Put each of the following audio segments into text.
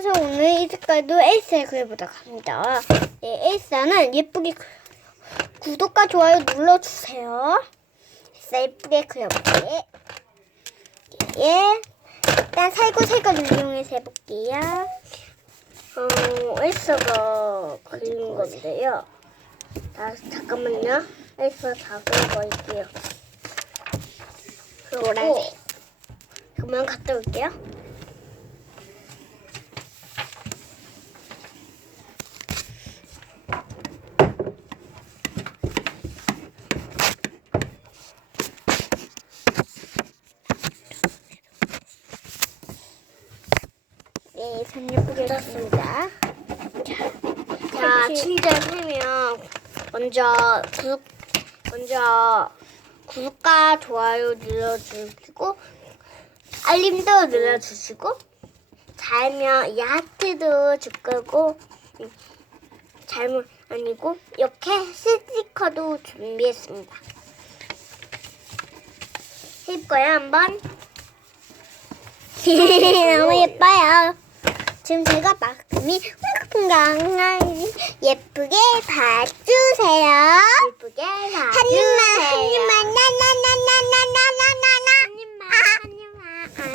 그래서 오늘 이 색깔도 에이스를 그려보도록 합니다. 네, 에이스는 예쁘게 그- 구독과 좋아요 눌러주세요. 에이스 예쁘게 그려볼게. 예. 일단 살구색을 이용해서 해볼게요. 어, 에이스가 그린 건데요. 아, 잠깐만요. 에이스 다 그려볼게요. 노란색. 그러면 갔다 올게요. 네, 손 예쁘게 했습니다. 자, 침대하면 먼저 구독, 먼저 구독과 좋아요 눌러주시고 알림도 눌러주시고 잘면 야트도 줄 거고 음, 잘못 아니고 이렇게 스티커도 준비했습니다. 해볼까요 한번? 너무 예뻐요. 지금 제가 막음이 풍강풍강 예쁘게 봐주세요. 예쁘게 봐주세요. 한 입만 한 입만 나나나나나나나나 한 입만 한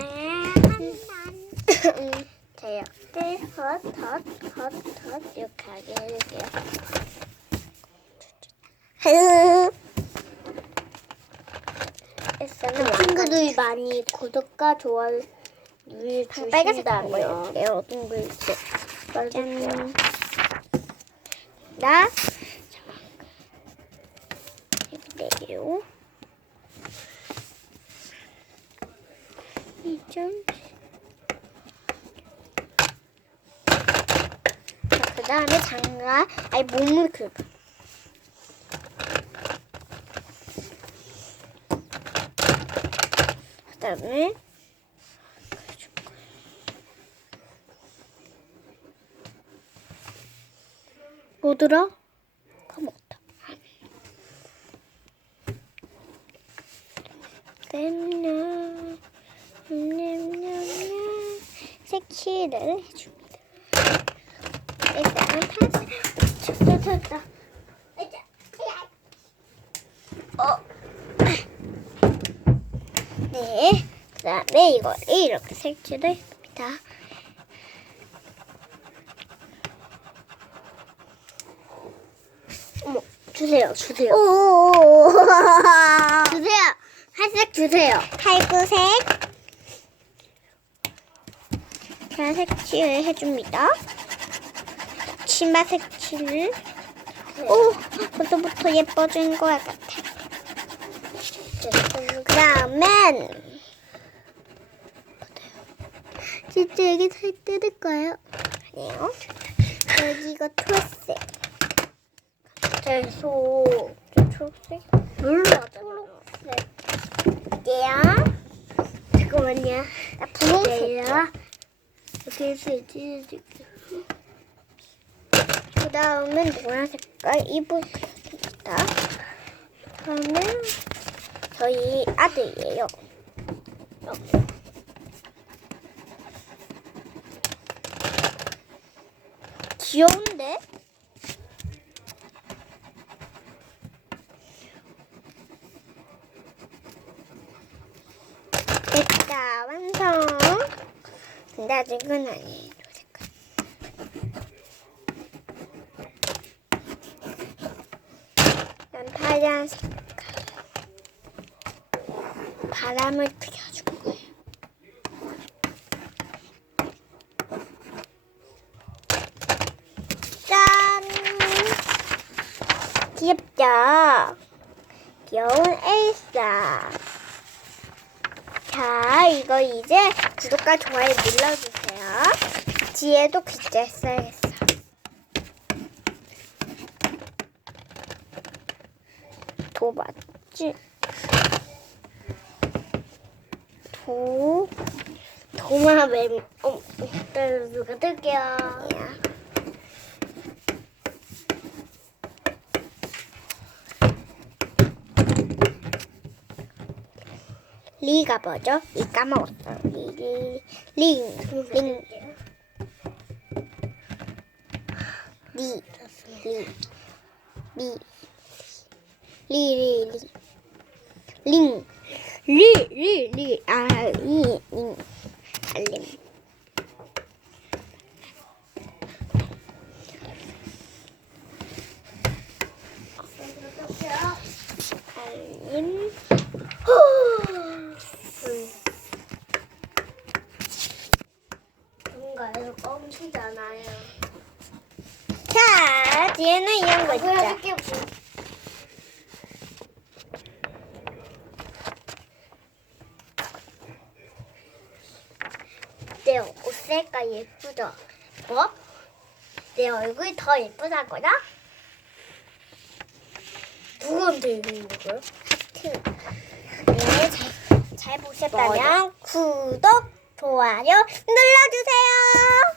입만 한 저요. 헛헛 헛 헛 이렇게 하게 해주세요. 친구들이 많이 구독과 좋아요 방 빨간색 안 보여요. 동글색. 짠. 나 내요. 이점. 그 다음에 장갑, 아니 몸을 그. 그 다음에 뭐더라? 까먹었다. 냠냠, 냠냠냠, 색칠을 해줍니다. 일단 파스, 됐다, 됐다. 어. 네, 그 다음에 이걸 이렇게 색칠을 해줍니다. 어머, 주세요, 주세요. 주세요. 할색 주세요. 할구색. 자, 색칠을 해줍니다. 치마 색칠. 오, 벌써부터 예뻐진 것 같아. 그 다음엔 진짜 여기 살 뜯을까요? 아니요. 여기가 초록색. 계속 초록색 눌러잖아요. 이게요. 잠깐만요. 나 분홍색이요. 이렇게 해서 찢어줄게요. 그 다음은 노란 색깔 그려줍니다. 다음은 저희 아들이에요. 귀여운데? 됐다 완성 근데 아직은 아니에요 파란 색깔. 바람을 튀겨줄 거예요. 짠! 귀엽죠? 귀여운 엘사 자, 이거 이제 구독과 좋아요 눌러주세요. 뒤에도 글자 써야겠어. 도 맞지? 도, 도마 맴, 어, 일단 누가 뜰게요. 리가 뭐죠? 리 까먹었어요. 리, 리, 링, 링. 리, 리, 리, 리, 리, 리, 링, 리, 리, 리, 아, 리, 링, 알림. 알림. 멈추잖아요. 자, 뒤에는 이런 거 있죠. 보여줄게. 내 옷 색깔 예쁘죠? 뭐? 내 얼굴이 더 예쁘다거나? 누구한테 이거 있는 거예요? 하트. 네, 잘, 잘 보셨다면 구독, 좋아요 눌러주세요.